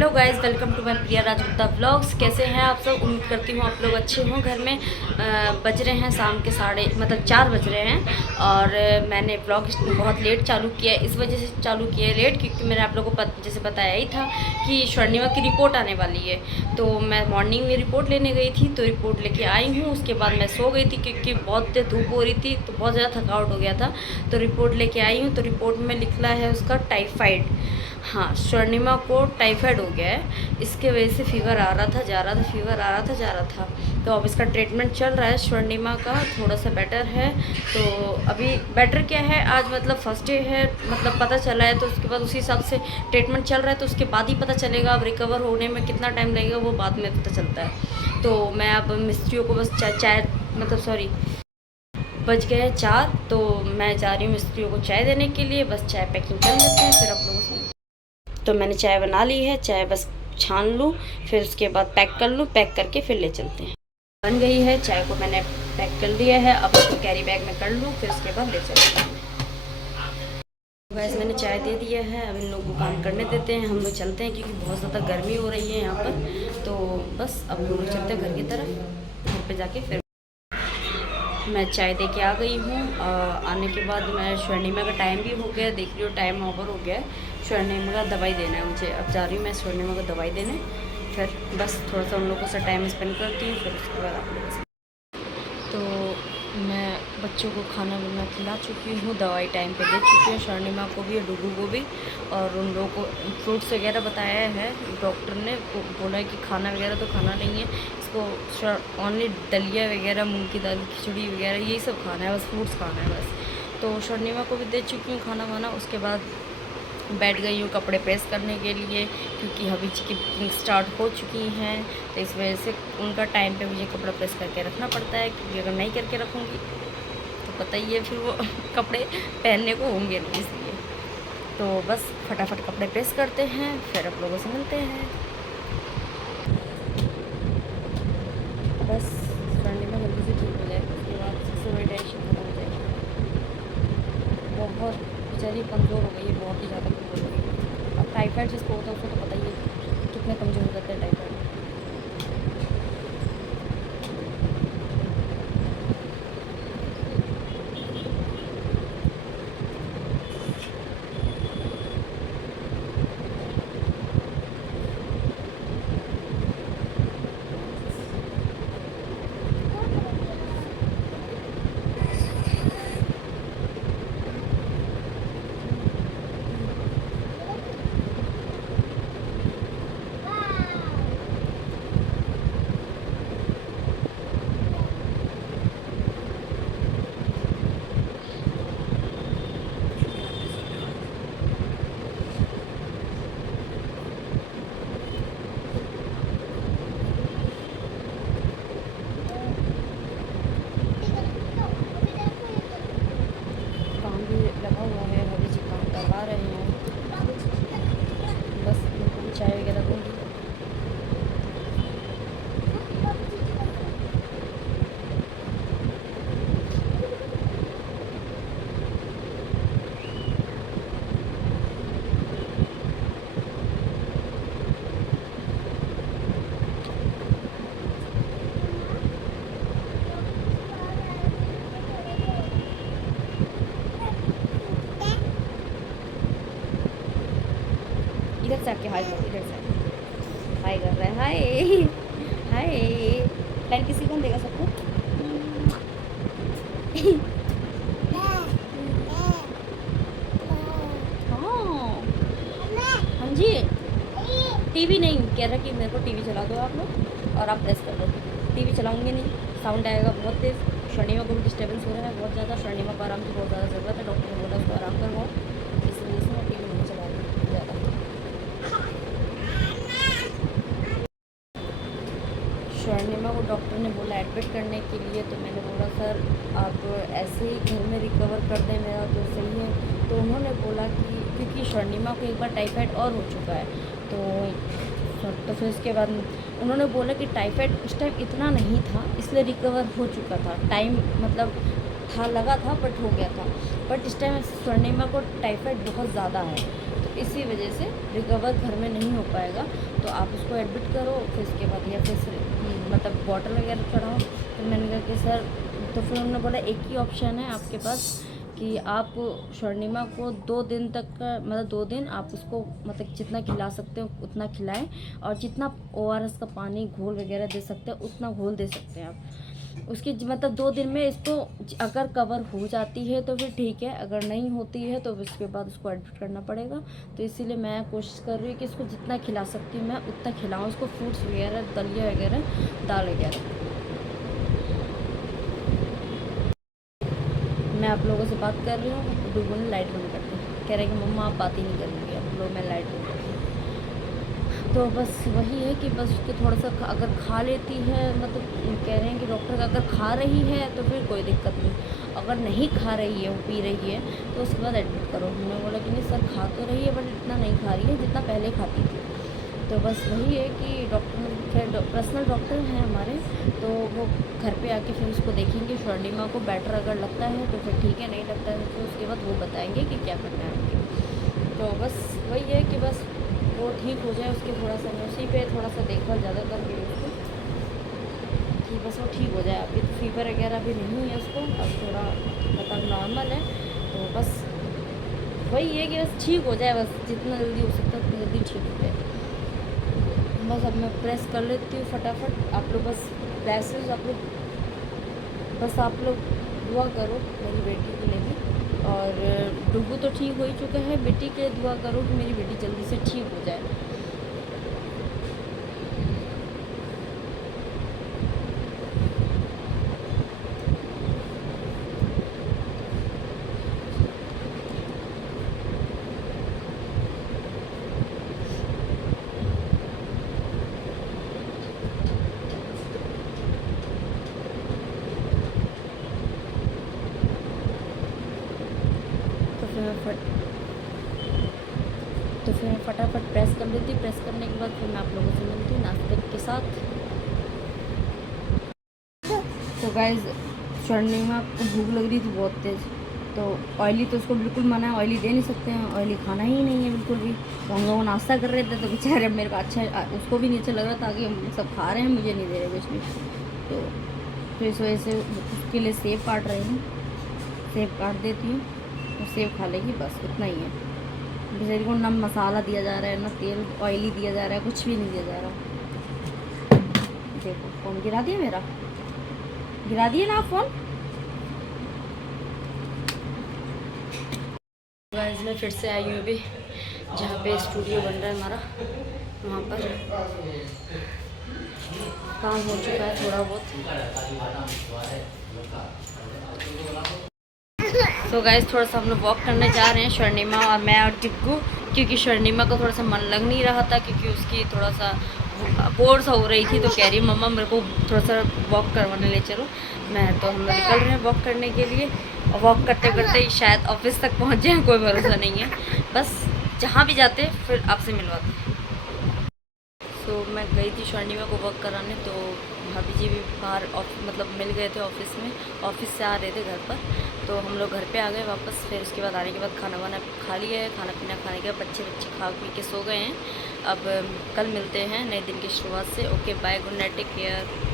Hello guys, welcome to my Priya Rajgupta blogs. कैसे हैं आप सब? उम्मीद करती हूँ आप लोग अच्छे हों। घर में बज रहे हैं शाम के 4 बज रहे हैं और मैंने ब्लॉग बहुत लेट चालू किया है। इस वजह से चालू किया है लेट, क्योंकि मैंने आप लोगों को जैसे बताया ही था कि स्वर्णिमा की रिपोर्ट आने वाली है। तो मैं मॉर्निंग में रिपोर्ट लेने गई थी, तो रिपोर्ट लेके आई हूँ। उसके बाद मैं सो गई थी क्योंकि बहुत धूप हो रही थी, तो बहुत ज़्यादा थकावट हो गया था। तो रिपोर्ट लेके आई हूँ, तो रिपोर्ट में लिखा है उसका टाइफाइड। हाँ, स्वर्णिमा को टाइफाइड हो गया है। इसके वजह से फीवर आ रहा था, जा रहा था, फीवर आ रहा था, जा रहा था। तो अब इसका ट्रीटमेंट चल रहा है। स्वर्णिमा का थोड़ा सा बेटर है। तो अभी बेटर क्या है, आज मतलब फर्स्ट डे है, मतलब पता चला है। तो उसके बाद उसी हिसाब से ट्रीटमेंट चल रहा है, तो उसके बाद ही पता चलेगा। अब रिकवर होने में कितना टाइम लगेगा वो बाद में पता चलता है। तो मैं अब मिस्त्रियों को बस चाय मतलब सॉरी, बज गए 4, तो मैं जा रही हूँ मिस्त्रियों को चाय देने के लिए। बस चाय पैकिंग कर लेते हैं, फिर आप लोगों से। तो मैंने चाय बना ली है, चाय बस छान लूँ, फिर उसके बाद पैक कर लूँ, पैक करके फिर ले चलते हैं। बन गई है, चाय को मैंने पैक कर लिया है। अब उसको कैरी बैग में कर लूँ, फिर उसके बाद ले चलते हैं। वैसे मैंने चाय दे दिया है, अब इन लोगों को काम करने देते हैं। हम लोग चलते हैं क्योंकि बहुत ज़्यादा गर्मी हो रही है यहाँ पर। तो बस अब हम लोग चलते हैं घर की तरफ। घर पे जाके फिर मैं चाय दे के आ गई हूँ। आने के बाद मैं स्वर्णिमा का टाइम भी हो गया, देख रही हूँ टाइम ओवर हो गया है। स्वर्णिमा का दवाई देना है मुझे। अब जा रही हूँ मैं स्वर्णिमा को दवाई देने। फिर बस थोड़ा सा उन लोगों से टाइम स्पेंड करती हूँ, फिर उसके बाद आप लोगों से। तो मैं बच्चों को खाना वाना खिला चुकी हूँ, दवाई टाइम पे दे चुकी हूँ, स्वर्णिमा को भी और डुगू को भी। और उन लोगों को फ्रूट्स वगैरह बताया है डॉक्टर ने। बोला है कि खाना वगैरह तो खाना नहीं है इसको, ओनली दलिया वगैरह, मूंग की दाल, खिचड़ी वगैरह यही सब खाना है, बस फ्रूट्स खाना है बस। तो स्वर्णिमा को भी दे चुकी हूँ खाना वाना। उसके बाद बैठ गई हूँ कपड़े प्रेस करने के लिए, क्योंकि हबीजी की बुकिंग स्टार्ट हो चुकी हैं। तो इस वजह से उनका टाइम पे मुझे कपड़ा प्रेस करके रखना पड़ता है, क्योंकि अगर नहीं करके रखूँगी तो पता ही है फिर वो कपड़े पहनने को होंगे नहीं, इसलिए। तो बस फटाफट कपड़े प्रेस करते हैं, फिर आप लोगों से मिलते हैं। बस स्वर्णिमा जल्दी से ठीक हो जाए, उसके बाद सबसे बड़ी टेंशन खत्म हो जाएगी। बहुत बेचारी कमज़ोर हो गई है, बहुत ही ज़्यादा कमज़ोर हो गई है। अब टाइफाइड जिसको होता है उसको तो पता ही है कितने कमज़ोर हो जाते हैं टाइफाइड। काम भी लगा हुआ है, हबीजी काम करवा रहे हैं। बस उनको भी चाय वगैरह दूँगी। इधर से आके हाय करो, इधर से हाय कर रहा है, हाय हाय। लाइन किसी कौन देगा सबको? हाँ हाँ जी। टीवी नहीं कह रहा कि मेरे को टीवी चला दो आप लोग, और आप प्रेस कर दो। टीवी चलाऊंगी नहीं, साउंड आएगा बहुत तेज़। स्वर्णिमा को भी डिस्टर्बेंस हो रहा है बहुत ज़्यादा। स्वर्णिमा को आराम की बहुत ज़्यादा ज़रूरत है, डॉक्टर ने बोला उसको आराम करवाओ। इस वजह से मैं टीवी नहीं चला रही ज़्यादा। स्वर्णिमा को डॉक्टर ने बोला एडमिट करने के लिए, तो मैंने बोला सर आप ऐसे ही घर में रिकवर कर दें, मेरा तो सही है। तो उन्होंने बोला कि क्योंकि स्वर्णिमा को एक बार टाइफाइड और हो चुका है, तो फिर उसके बाद उन्होंने बोला कि टाइफाइड उस टाइम इतना नहीं था, इसलिए रिकवर हो चुका था। टाइम मतलब था, लगा था, बट हो गया था। बट इस टाइम स्वर्णिमा को टाइफाइड बहुत ज़्यादा है, तो इसी वजह से रिकवर घर में नहीं हो पाएगा। तो आप उसको एडमिट करो, फिर उसके बाद या फिर मतलब बॉटल वगैरह चढ़ाओ। फिर मैंने कहा कि सर, तो फिर उन्होंने बोला एक ही ऑप्शन है आपके पास कि आप स्वर्णिमा को 2 दिन तक का मतलब 2 दिन आप उसको मतलब जितना खिला सकते हो उतना खिलाएं, और जितना ORS का पानी घोल वगैरह दे सकते हैं उतना घोल दे सकते हैं आप उसकी मतलब 2 दिन में इसको अगर कवर हो जाती है तो फिर ठीक है, अगर नहीं होती है तो उसके बाद उसको एडमिट करना पड़ेगा। तो इसीलिए मैं कोशिश कर रही हूँ कि इसको जितना खिला सकती हूँ मैं उतना खिलाऊँ उसको, फ्रूट्स वगैरह, दलिया वगैरह, दाल वगैरह। मैं आप लोगों से बात कर रही हूँ, डुगू ने लाइट बंद कर दी, कह रहे कि मम्मा आप बात ही नहीं करेंगे, आप लोग मैं लाइट बंद कर दी। तो बस वही है कि बस उसको थोड़ा सा अगर खा लेती है, मतलब कह रहे हैं कि डॉक्टर का अगर खा रही है तो फिर कोई दिक्कत नहीं, अगर नहीं खा रही है, वो पी रही है तो उसके बाद एडमिट करो। हमने बोला कि नहीं सर, खा तो रही है बट इतना नहीं खा रही है जितना पहले खाती थी। तो बस वही है कि डॉक्टर फिर पर्सनल डॉक्टर हैं हमारे, तो वो घर पे आके फिर उसको देखेंगे, स्वर्णिमा को बेटर अगर लगता है तो फिर ठीक है, नहीं लगता है तो उसके बाद वो बताएंगे कि क्या करना है आगे। तो बस वही है कि बस वो ठीक हो जाए, उसके थोड़ा सा मैं उसी पे थोड़ा सा देखभाल ज़्यादा कर रही हूँ उसको कि बस वो ठीक हो जाए। अभी तो फीवर वगैरह भी नहीं है उसको, अब थोड़ा मतलब नॉर्मल है। तो बस वही है कि बस ठीक हो जाए, बस जितना जल्दी हो सकता है उतना जल्दी ठीक हो जाए। बस अब मैं प्रेस कर लेती हूँ फटाफट। आप लोग बस प्रेसेस आप लोग बस आप लोग दुआ करो मेरी बेटी के लिए भी, और डुगू तो ठीक हो ही चुका है, बेटी के लिए दुआ करो कि मेरी बेटी जल्दी से ठीक हो जाए। तो फिर मैं फटाफट प्रेस कर लेती हूँ। प्रेस करने के बाद फिर मैं आप लोगों से मिलती हूँ नाश्ते के साथ। तो गाइस, स्वर्णिमा को भूख लग रही थी बहुत तेज़, तो ऑयली तो उसको बिल्कुल मना है, ऑयली दे नहीं सकते हैं, ऑयली खाना ही नहीं है बिल्कुल भी। तो हम लोग नाश्ता कर रहे थे तो बेचारे मेरे को अच्छा, उसको भी नहीं अच्छा लग रहा था कि हम सब खा रहे हैं, मुझे नहीं दे रहे कुछ भी। तो फिर इस वजह से उसके लिए सेब काट रही हूँ, सेब काट देती हूँ तो सेब खा लेगी, बस उतना ही है। बेचारी को ना मसाला दिया जा रहा है, ना तेल ऑयली दिया जा रहा है, कुछ भी नहीं दिया जा रहा। देखो फ़ोन गिरा दिया मेरा, गिरा दिए ना फ़ोन। गाइस मैं फिर से आई हूँ अभी जहाँ पे स्टूडियो बन रहा है हमारा, वहाँ पर काम हो चुका है थोड़ा बहुत। तो गाइस थोड़ा सा हम लोग वॉक करने जा रहे हैं, स्वर्णिमा और मैं और टिक्कू, क्योंकि स्वर्णिमा को थोड़ा सा मन लग नहीं रहा था, क्योंकि उसकी थोड़ा सा बोर सा हो रही थी। तो कह रही मम्मा मेरे को थोड़ा सा वॉक करवाने ले चलो। तो हम लोग निकल रहे हैं वॉक करने के लिए, और वॉक करते करते ही शायद ऑफिस तक पहुँच जाए, कोई भरोसा नहीं है। बस जहाँ भी जाते फिर आपसे मिलवाते। तो मैं गई थी स्वर्णिमा को वर्क कराने, तो भाभी जी भी बाहर मतलब मिल गए थे ऑफिस में, ऑफिस से आ रहे थे घर पर। तो हम लोग घर पे आ गए वापस। फिर उसके बाद आने के बाद खाना वाना खा लिया है, खाना पीना खाने के बाद बच्चे खा पी के सो गए हैं। अब कल मिलते हैं नए दिन की शुरुआत से। Okay bye, good night, take care.